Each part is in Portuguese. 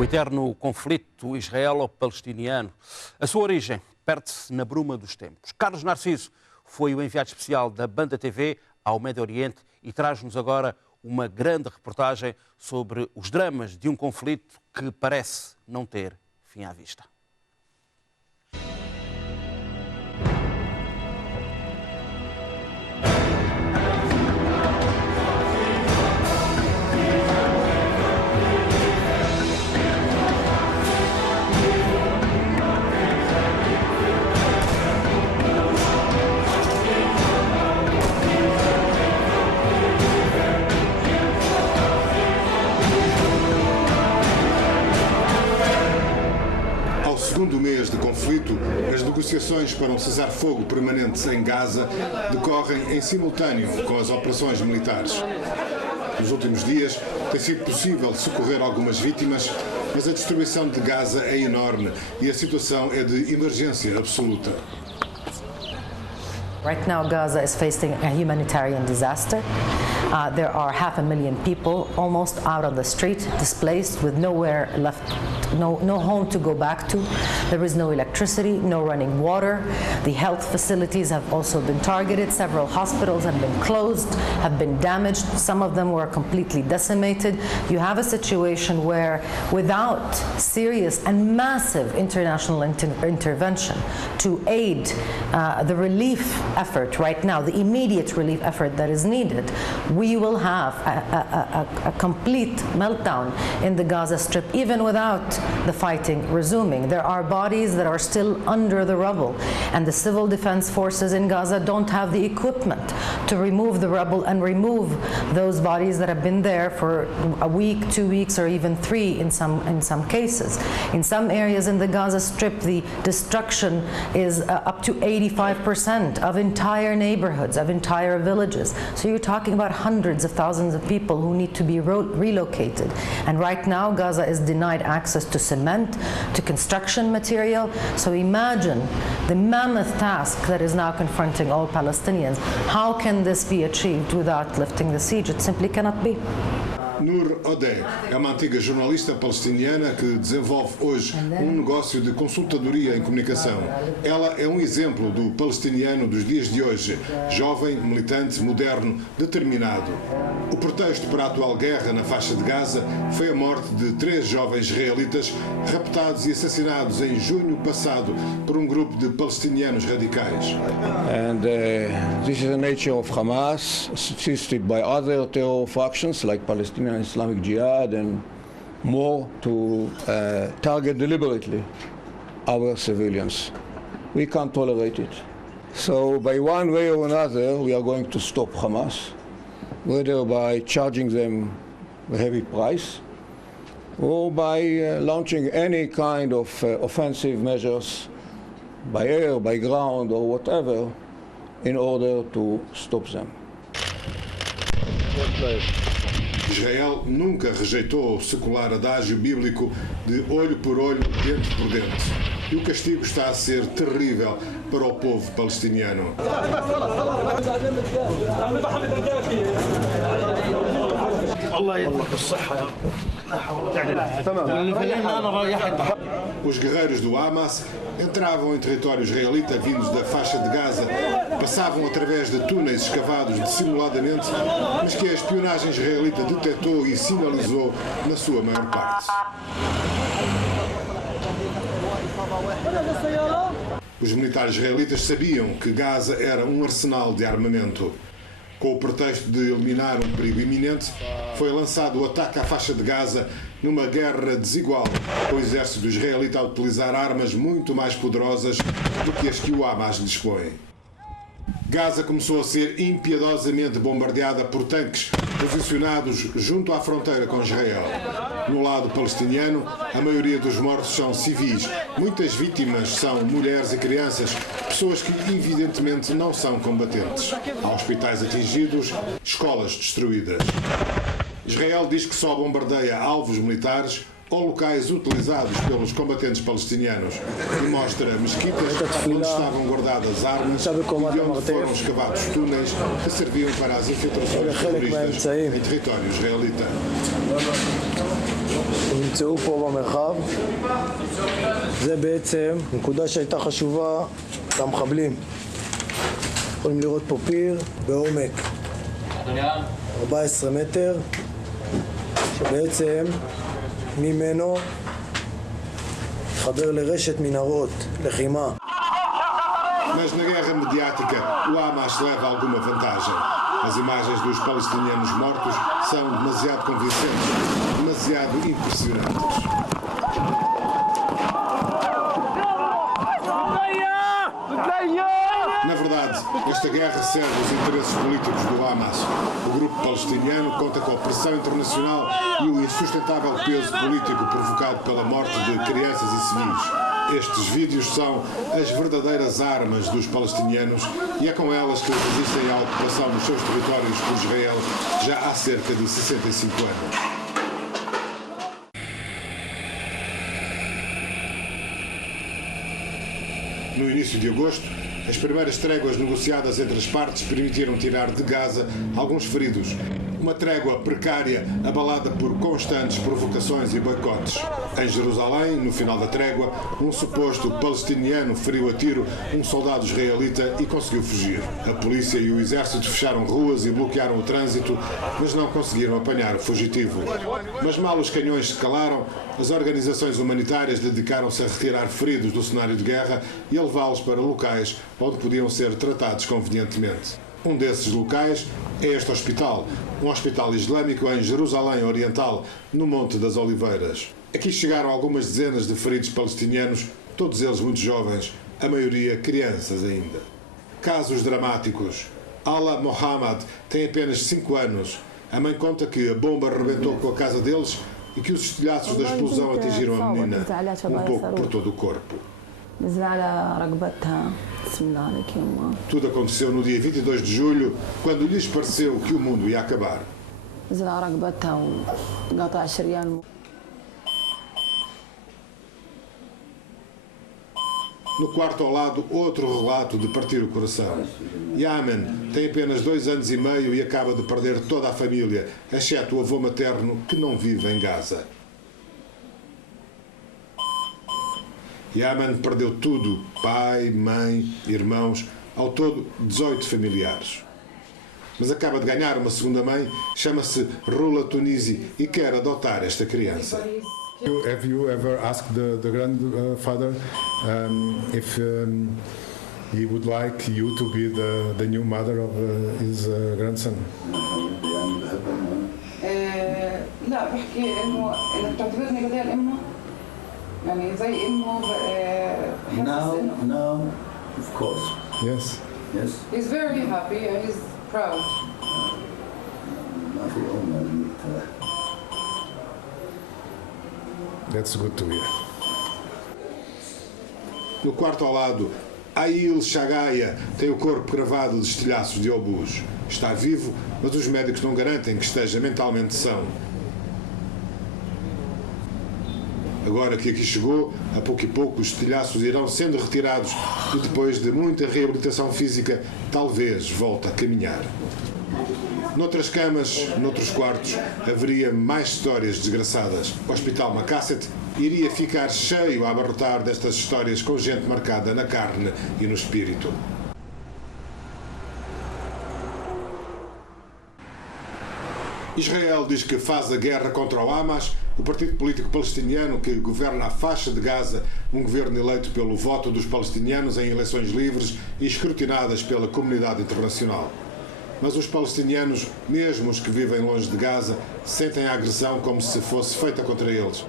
O eterno conflito israelo-palestiniano. A sua origem perde-se na bruma dos tempos. Carlos Narciso foi o enviado especial da Banda TV ao Médio Oriente e traz-nos agora uma grande reportagem sobre os dramas de um conflito que parece não ter fim à vista. Segundo mês de conflito, as negociações para um cessar-fogo permanente em Gaza decorrem em simultâneo com as operações militares. Nos últimos dias, tem sido possível socorrer algumas vítimas, mas a destruição de Gaza é enorme e a situação é de emergência absoluta. Right now, Gaza is facing a humanitarian disaster. There are 500,000 people almost out on the street, displaced, with nowhere left, no home to go back to. There is no electricity, no running water. The health facilities have also been targeted. Several hospitals have been closed, have been damaged. Some of them were completely decimated. You have a situation where, without serious and massive international intervention to aid the relief effort right now, the immediate relief effort that is needed, we will have a complete meltdown in the Gaza Strip, even without the fighting resuming. There are bodies that are still under the rubble, and the civil defense forces in Gaza don't have the equipment to remove the rubble and remove those bodies that have been there for a week, 2 weeks, or even 3 in some cases. In some areas in the Gaza Strip, the destruction is up to 85% of entire neighborhoods, of entire villages. So you're talking about hundreds of thousands of people who need to be relocated. And right now, Gaza is denied access to cement, to construction material. So imagine the mammoth task that is now confronting all Palestinians. How can this be achieved without lifting the siege? It simply cannot be. Noor Odeh é uma antiga jornalista palestiniana que desenvolve hoje um negócio de consultadoria em comunicação. Ela é um exemplo do palestiniano dos dias de hoje, jovem, militante, moderno, determinado. O pretexto para a atual guerra na faixa de Gaza foi a morte de 3 jovens israelitas raptados e assassinados em junho passado por um grupo de palestinianos radicais. And this is the nature of Hamas, assisted by other terror factions like Palestinian Islamic Jihad, and more to target deliberately our civilians. We can't tolerate it. So by one way or another, we are going to stop Hamas, whether by charging them a heavy price or by launching any kind of offensive measures by air, by ground, or whatever, in order to stop them. Israel nunca rejeitou o secular adágio bíblico de olho por olho, dente por dente. E o castigo está a ser terrível para o povo palestiniano. Os guerreiros do Hamas entravam em território israelita vindos da faixa de Gaza, passavam através de túneis escavados dissimuladamente, mas que a espionagem israelita detectou e sinalizou na sua maior parte. Os militares israelitas sabiam que Gaza era um arsenal de armamento. Com o pretexto de eliminar um perigo iminente, foi lançado o ataque à faixa de Gaza numa guerra desigual, com o exército israelita a utilizar armas muito mais poderosas do que as que o Hamas dispõe. Gaza começou a ser impiedosamente bombardeada por tanques posicionados junto à fronteira com Israel. No lado palestiniano, a maioria dos mortos são civis. Muitas vítimas são mulheres e crianças, pessoas que evidentemente não são combatentes. Há hospitais atingidos, escolas destruídas. Israel diz que só bombardeia alvos militares ou locais utilizados pelos combatentes palestinianos e mostra mesquitas onde estavam guardadas armas e de onde foram escavados túneis que serviam para as infiltrações terroristas em território israelita. נמצאו פה במרחב. זה בעצם נקודה שהייתה חשובה למחבלים. יכולים לראות פה פיר בעומק 14 מטר, שבעצם ממנו חבר לרשת מנהרות לחימה. Mas na guerra mediática, o Hamas leva alguma vantagem. As imagens dos palestinianos mortos são demasiado convincentes, demasiado impressionantes. Na verdade, esta guerra serve os interesses políticos do Hamas. O grupo palestiniano conta com a pressão internacional e o insustentável peso político provocado pela morte de crianças e civis. Estes vídeos são as verdadeiras armas dos palestinianos e é com elas que resistem à ocupação dos seus territórios por Israel já há cerca de 65 anos. No início de agosto, as primeiras tréguas negociadas entre as partes permitiram tirar de Gaza alguns feridos. Uma trégua precária, abalada por constantes provocações e boicotes. Em Jerusalém, no final da trégua, um suposto palestiniano feriu a tiro um soldado israelita e conseguiu fugir. A polícia e o exército fecharam ruas e bloquearam o trânsito, mas não conseguiram apanhar o fugitivo. Mas mal os canhões se calaram, as organizações humanitárias dedicaram-se a retirar feridos do cenário de guerra e a levá-los para locais onde podiam ser tratados convenientemente. Um desses locais é este hospital, um hospital islâmico em Jerusalém Oriental, no Monte das Oliveiras. Aqui chegaram algumas dezenas de feridos palestinianos, todos eles muito jovens, a maioria crianças ainda. Casos dramáticos. Ala Mohammad tem apenas 5 anos. A mãe conta que a bomba arrebentou com a casa deles e que os estilhaços da explosão atingiram a menina um pouco por todo o corpo. Tudo aconteceu no dia 22 de julho, quando lhes pareceu que o mundo ia acabar. No quarto ao lado, outro relato de partir o coração. Yamen tem apenas 2 anos e meio e acaba de perder toda a família, exceto o avô materno que não vive em Gaza. Yamen perdeu tudo, pai, mãe, irmãos, ao todo 18 familiares. Mas acaba de ganhar uma segunda mãe, chama-se Rula Tunisi e quer adotar esta criança. Have you ever asked the grandfather if he would like you to be the new mother of his grandson? لا بحكي انه بتعتبرني بدال امه يعني زي امه Now, of course. Yes. Yes. He's very happy and he's proud. ما في أم That's good to hear. No quarto ao lado, Ail Shagaya tem o corpo gravado de estilhaços de obus. Está vivo, mas os médicos não garantem que esteja mentalmente são. Agora que aqui chegou, a pouco os estilhaços irão sendo retirados e depois de muita reabilitação física, talvez volte a caminhar. Noutras camas, noutros quartos, haveria mais histórias desgraçadas. O Hospital Makasset iria ficar cheio a abarrotar destas histórias com gente marcada na carne e no espírito. Israel diz que faz a guerra contra o Hamas, o partido político palestiniano que governa a faixa de Gaza, um governo eleito pelo voto dos palestinianos em eleições livres e escrutinadas pela comunidade internacional. Mas os palestinianos, mesmo os que vivem longe de Gaza, sentem a agressão como se fosse feita contra eles.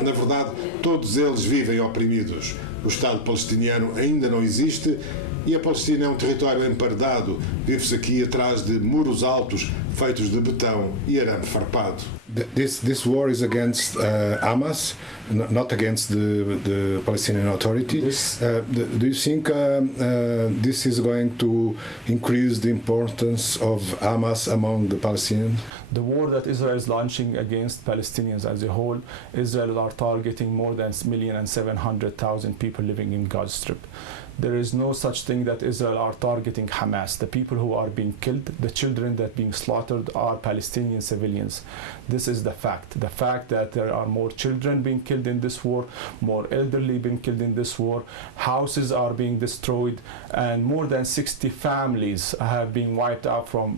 Na verdade, todos eles vivem oprimidos. O Estado palestiniano ainda não existe e a Palestina é um território emparedado. Vive-se aqui atrás de muros altos feitos de betão e arame farpado. This war is against Hamas, not against the Palestinian Authority. Do you think this is going to increase the importance of Hamas among the Palestinians? The war that Israel is launching against Palestinians as a whole, Israel are targeting more than 1,700,000 people living in Gaza Strip. There is no such thing that Israel are targeting Hamas. The people who are being killed, the children that are being slaughtered are Palestinian civilians. This is the fact. The fact that there are more children being killed in this war, more elderly being killed in this war, houses are being destroyed, and more than 60 families have been wiped out from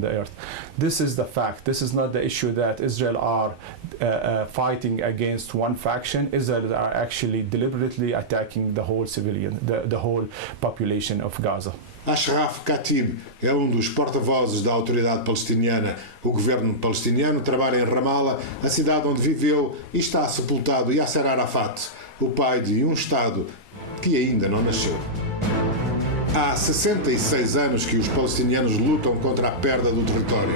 the earth. This is the fact. This is not the issue that Israel are fighting against one faction. Israel are actually deliberately attacking the whole civilian, the whole population of Gaza. Ashraf Katib é dos porta-vozes da autoridade palestiniana. O governo palestiniano trabalha em Ramallah, a cidade onde viveu e está sepultado Yasser Arafat, o pai de Estado que ainda não nasceu. Há 66 anos que os palestinianos lutam contra a perda do território.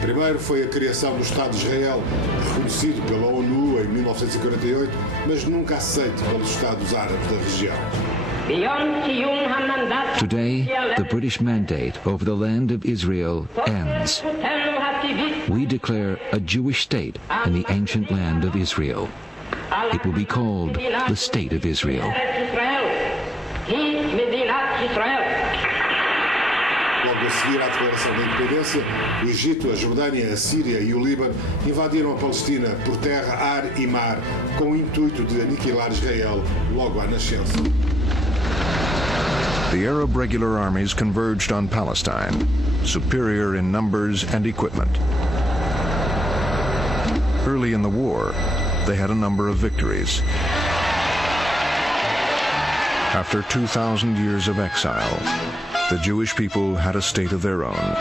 Primeiro foi a criação do Estado de Israel, reconhecido pela ONU em 1948, mas nunca aceito pelos Estados árabes da região. Today, the British mandate over the land of Israel ends. We declare a Jewish state in the ancient land of Israel. It will be called the State of Israel. Logo a seguir à declaração da independência, o Egito, a Jordânia, a Síria e o Líbano invadiram a Palestina por terra, ar e mar, com o intuito de aniquilar Israel logo à nascença. The Arab regular armies converged on Palestine, superior in numbers and equipment. Early in the war, they had a number of victories. After 2,000 years of exile, the Jewish people had a state of their own.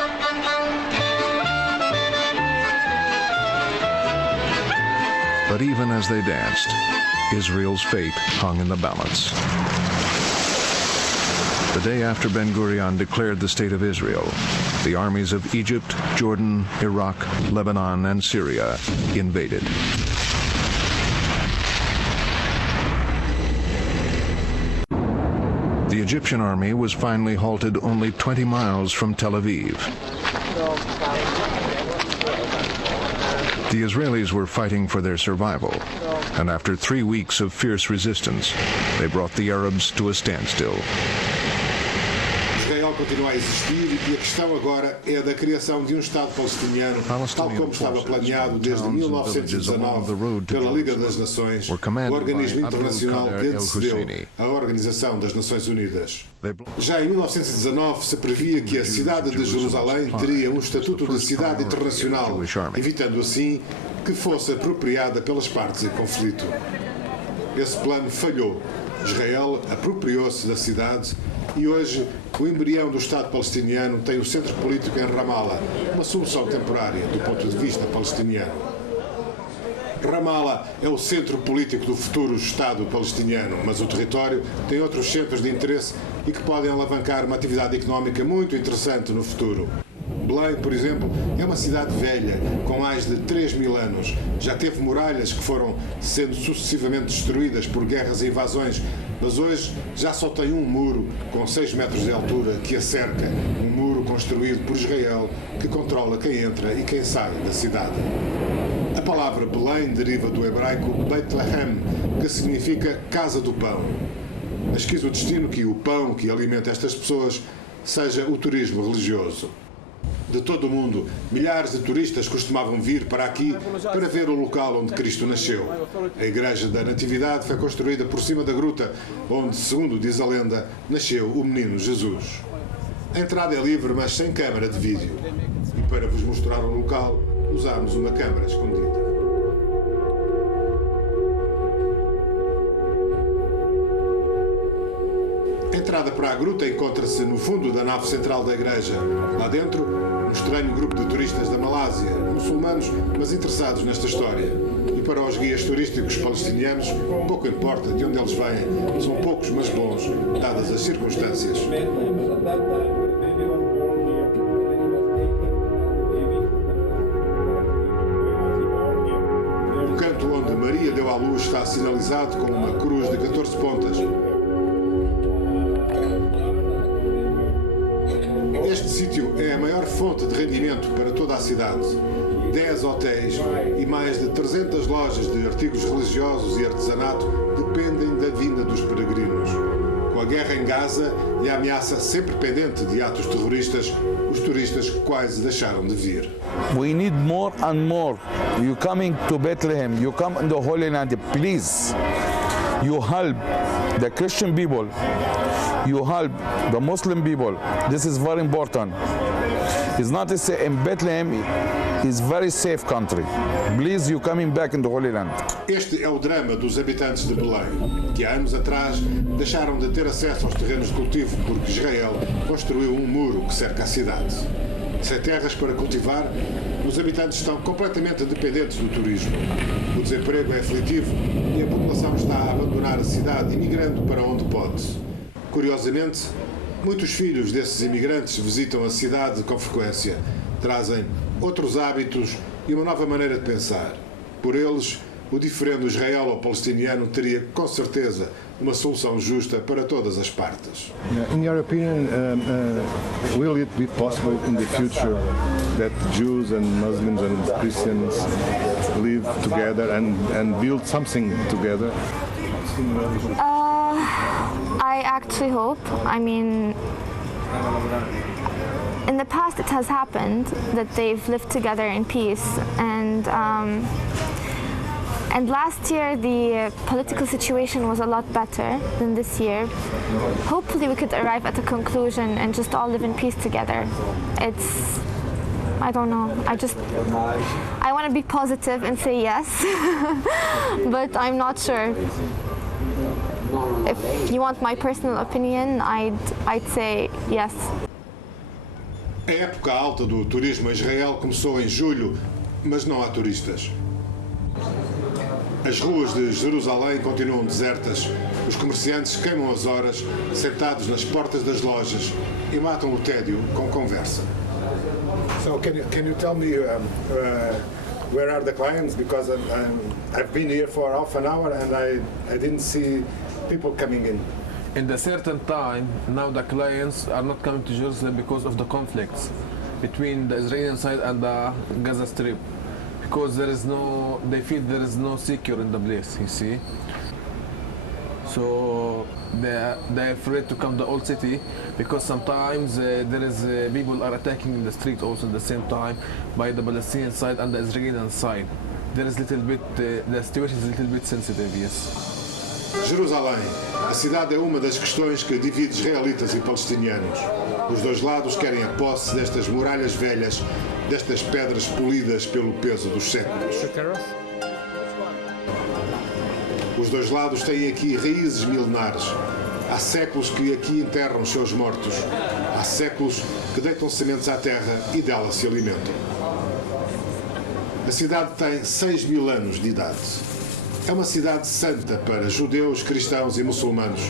But even as they danced, Israel's fate hung in the balance. The day after Ben-Gurion declared the State of Israel, the armies of Egypt, Jordan, Iraq, Lebanon, and Syria invaded. The Egyptian army was finally halted only 20 miles from Tel Aviv. The Israelis were fighting for their survival, and after 3 weeks of fierce resistance, they brought the Arabs to a standstill. Israel continua a existir e a questão agora é a da criação de Estado palestiniano, tal como estava planeado desde 1919 pela Liga das Nações, o organismo internacional que antecedeu a Organização das Nações Unidas. Já em 1919 se previa que a cidade de Jerusalém teria um estatuto de cidade internacional, evitando assim que fosse apropriada pelas partes em conflito. Esse plano falhou. Israel apropriou-se da cidade e hoje o embrião do Estado palestiniano tem o centro político em Ramallah, uma solução temporária do ponto de vista palestiniano. Ramallah é o centro político do futuro Estado palestiniano, mas o território tem outros centros de interesse e que podem alavancar uma atividade económica muito interessante no futuro. Belém, por exemplo, é uma cidade velha, com mais de 3.000 anos. Já teve muralhas que foram sendo sucessivamente destruídas por guerras e invasões, mas hoje já só tem um muro com 6 metros de altura que a cerca, um muro construído por Israel que controla quem entra e quem sai da cidade. A palavra Belém deriva do hebraico Beit Lehem, que significa Casa do Pão. Mas quis o destino que o pão que alimenta estas pessoas seja o turismo religioso. De todo o mundo, milhares de turistas costumavam vir para aqui para ver o local onde Cristo nasceu. A Igreja da Natividade foi construída por cima da gruta, onde, segundo diz a lenda, nasceu o menino Jesus. A entrada é livre, mas sem câmara de vídeo. E para vos mostrar o local, usámos uma câmara escondida. A entrada para a gruta encontra-se no fundo da nave central da igreja. Lá dentro, um estranho grupo de turistas da Malásia, muçulmanos, mas interessados nesta história. E para os guias turísticos palestinianos, pouco importa de onde eles vêm, são poucos mas bons, dadas as circunstâncias. O canto onde Maria deu à luz está sinalizado com uma cruz de 14 pontas. Este sítio é a maior fonte de rendimento para toda a cidade. 10 hotéis e mais de 300 lojas de artigos religiosos e artesanato dependem da vinda dos peregrinos. Com a guerra em Gaza e a ameaça sempre pendente de atos terroristas, os turistas quase deixaram de vir. We need more and more. You coming to Bethlehem, you come in the Holy Land, please. You help the Christian people, you help the Muslim people. This is very important. It's not to say in Bethlehem is very safe country. Please, you coming back in the Holy Land. Este é o drama dos habitantes de Belém, que há anos atrás deixaram de ter acesso aos terrenos de cultivo porque Israel construiu um muro que cerca a cidade. Sem terras para cultivar, os habitantes estão completamente dependentes do turismo. O desemprego é aflitivo e a população está a abandonar a cidade, imigrando para onde pode. Curiosamente, muitos filhos desses imigrantes visitam a cidade com frequência, trazem outros hábitos e uma nova maneira de pensar. Por eles, o diferendo israelo-palestiniano teria, com certeza, uma solução justa para todas as partes. In your opinion, will it be possible in the future that Jews and Muslims and Christians live together and build something together? I actually hope. I mean, in the past it has happened that they've lived together in peace, and last year the political situation was a lot better than this year. Hopefully we could arrive at a conclusion and just all live in peace together. I don't know, I want to be positive and say yes, but I'm not sure. If you want my personal opinion, I'd say yes. A época alta do turismo a Israel começou em julho, mas não há turistas. As ruas de Jerusalém continuam desertas. Os comerciantes queimam as horas, sentados nas portas das lojas, e matam o tédio com conversa. So can you tell me where are the clients? Because I've been here for half an hour and I didn't see people coming in. In a certain time, now the clients are not coming to Jerusalem because of the conflicts between the Israeli side and the Gaza Strip. Because they feel there is no secure in the place, you see. So they're afraid to come to the old city because sometimes there is people are attacking in the street also at the same time by the Palestinian side and the Israeli side. There is little bit, the situation is a little bit sensitive, yes. Jerusalém. A cidade é uma das questões que divide israelitas e palestinianos. Os dois lados querem a posse destas muralhas velhas, destas pedras polidas pelo peso dos séculos. Os dois lados têm aqui raízes milenares. Há séculos que aqui enterram os seus mortos. Há séculos que deitam sementes à terra e dela se alimentam. A cidade tem 6.000 anos de idade. É uma cidade santa para judeus, cristãos e muçulmanos.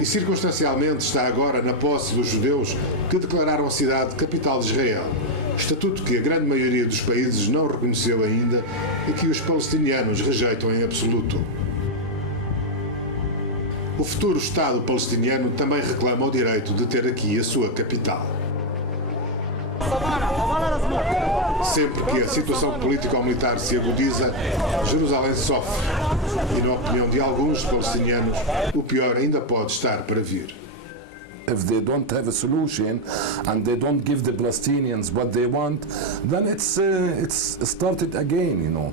E circunstancialmente está agora na posse dos judeus que declararam a cidade capital de Israel. Estatuto que a grande maioria dos países não reconheceu ainda e que os palestinianos rejeitam em absoluto. O futuro Estado palestiniano também reclama o direito de ter aqui a sua capital. Sempre que a situação político-militar se agudiza, Jerusalém sofre. E, na opinião de alguns palestinianos, o pior ainda pode estar para vir. If they don't have a solution and they don't give the Palestinians what they want, then it's started again, you know.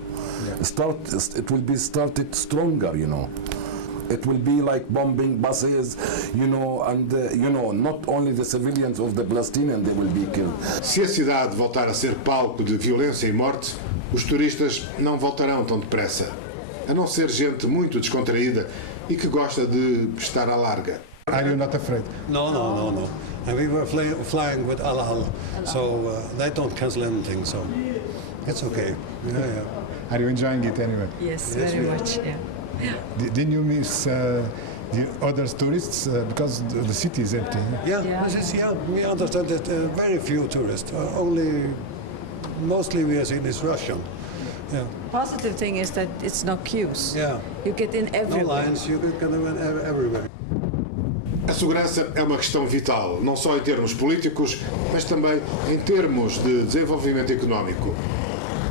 It will be started stronger, you know. It will be like bombing buses, you know, and not only the civilians of the Palestinians, they will be killed. Se a cidade voltar a ser palco de violência e morte, os turistas não voltarão tão depressa. A não ser gente muito descontraída e que gosta de estar à larga. Are you not afraid? No. And we were flying with Al Al, so they don't cancel anything, so it's okay. Yeah. Are you enjoying it anyway? Yes, very much, yeah. Didn't you miss the other tourists because the city is empty? Yeah. We understand that very few tourists. Mostly we are seeing is Russian. Yeah. Positive thing is that it's no queues. Yeah. You get in everywhere. No lines, you get in everywhere. A segurança é uma questão vital, não só em termos políticos, mas também em termos de desenvolvimento económico.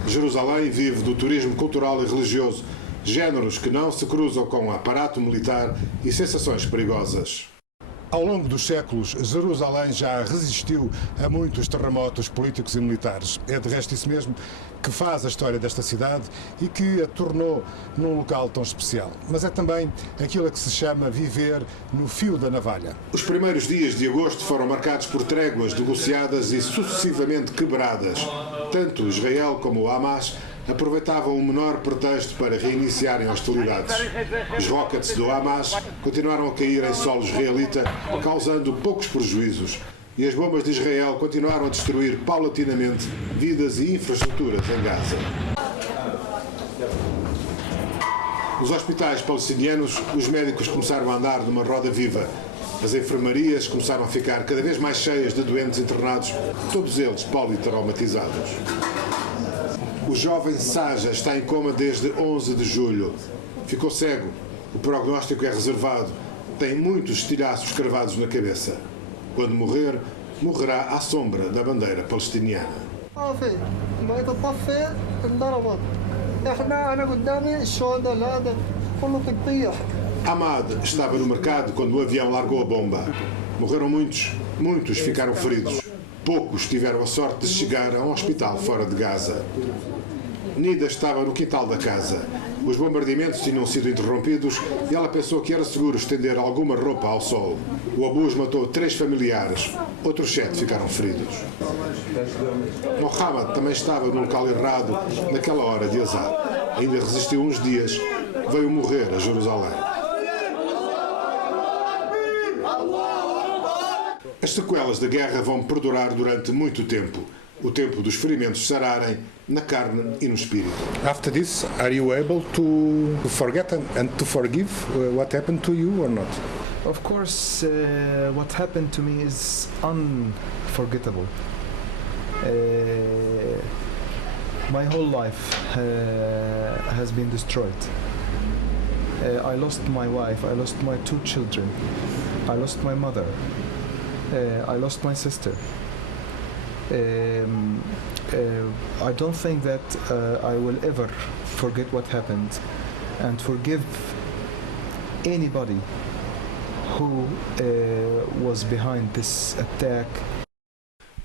Jerusalém vive do turismo cultural e religioso, géneros que não se cruzam com o aparato militar e sensações perigosas. Ao longo dos séculos, Jerusalém já resistiu a muitos terremotos políticos e militares. É de resto isso mesmo que faz a história desta cidade e que a tornou num local tão especial. Mas é também aquilo a que se chama viver no fio da navalha. Os primeiros dias de agosto foram marcados por tréguas negociadas e sucessivamente quebradas. Tanto Israel como o Hamas aproveitavam o menor pretexto para reiniciarem hostilidades. Os rockets do Hamas continuaram a cair em solo israelita, causando poucos prejuízos. E as bombas de Israel continuaram a destruir paulatinamente vidas e infraestruturas em Gaza. Nos hospitais palestinianos, os médicos começaram a andar numa roda viva. As enfermarias começaram a ficar cada vez mais cheias de doentes internados, todos eles politraumatizados. O jovem Saja está em coma desde 11 de julho. Ficou cego. O prognóstico é reservado. Tem muitos estilhaços cravados na cabeça. Quando morrer, morrerá à sombra da bandeira palestiniana. Ahmad estava no mercado quando o avião largou a bomba. Morreram muitos ficaram feridos. Poucos tiveram a sorte de chegar a um hospital fora de Gaza. Nida estava no quintal da casa. Os bombardeamentos tinham sido interrompidos e ela pensou que era seguro estender alguma roupa ao sol. O abuso matou 3 familiares. Outros 7 ficaram feridos. Mohammed também estava no local errado naquela hora de azar. Ainda resistiu uns dias. Veio morrer a Jerusalém. As sequelas da guerra vão perdurar durante muito tempo. O tempo dos ferimentos sararem na carne e no espírito. After this, are you able to forget and to forgive what happened to you or not? Of course, what happened to me is unforgettable. My whole life has been destroyed. I lost my wife, I lost my 2 children, I lost my mother, I lost my sister. I don't think that I will ever forget what happened and forgive anybody who was behind this attack.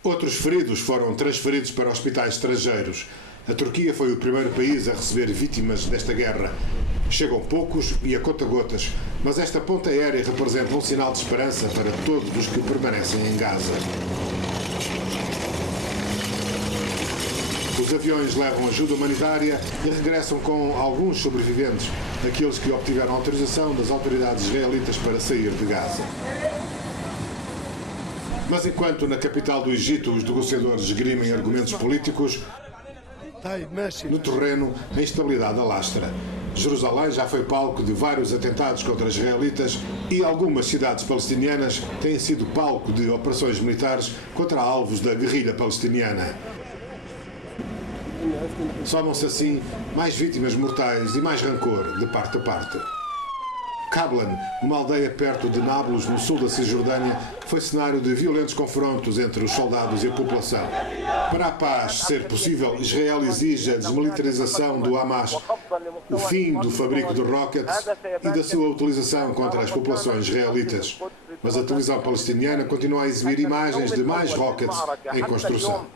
Outros feridos foram transferidos para hospitais estrangeiros. A Turquia foi o primeiro país a receber vítimas desta guerra. Chegam poucos e a conta-gotas, mas esta ponta aérea representa um sinal de esperança para todos os que permanecem em Gaza. Os aviões levam ajuda humanitária e regressam com alguns sobreviventes, aqueles que obtiveram autorização das autoridades israelitas para sair de Gaza. Mas enquanto na capital do Egito os negociadores esgrimem argumentos políticos, no terreno a instabilidade alastra. Jerusalém já foi palco de vários atentados contra israelitas e algumas cidades palestinianas têm sido palco de operações militares contra alvos da guerrilha palestiniana. Somam-se assim mais vítimas mortais e mais rancor de parte a parte. Kablan, uma aldeia perto de Nablus, no sul da Cisjordânia, foi cenário de violentos confrontos entre os soldados e a população. Para a paz ser possível, Israel exige a desmilitarização do Hamas, o fim do fabrico de rockets e da sua utilização contra as populações israelitas. Mas a televisão palestiniana continua a exibir imagens de mais rockets em construção.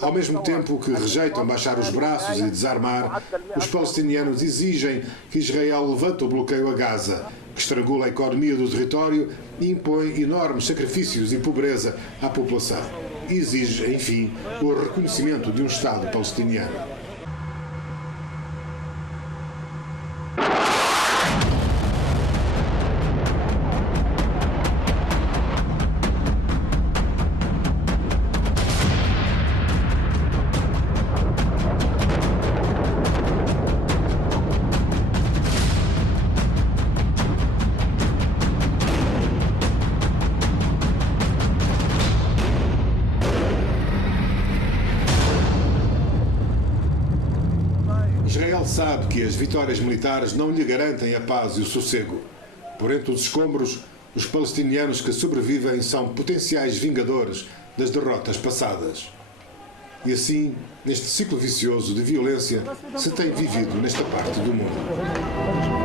Ao mesmo tempo que rejeitam baixar os braços e desarmar, os palestinianos exigem que Israel levante o bloqueio a Gaza, que estrangula a economia do território e impõe enormes sacrifícios e pobreza à população. E exige, enfim, o reconhecimento de um Estado palestiniano. Israel sabe que as vitórias militares não lhe garantem a paz e o sossego. Por entre os escombros, os palestinianos que sobrevivem são potenciais vingadores das derrotas passadas. E assim, neste ciclo vicioso de violência, se tem vivido nesta parte do mundo.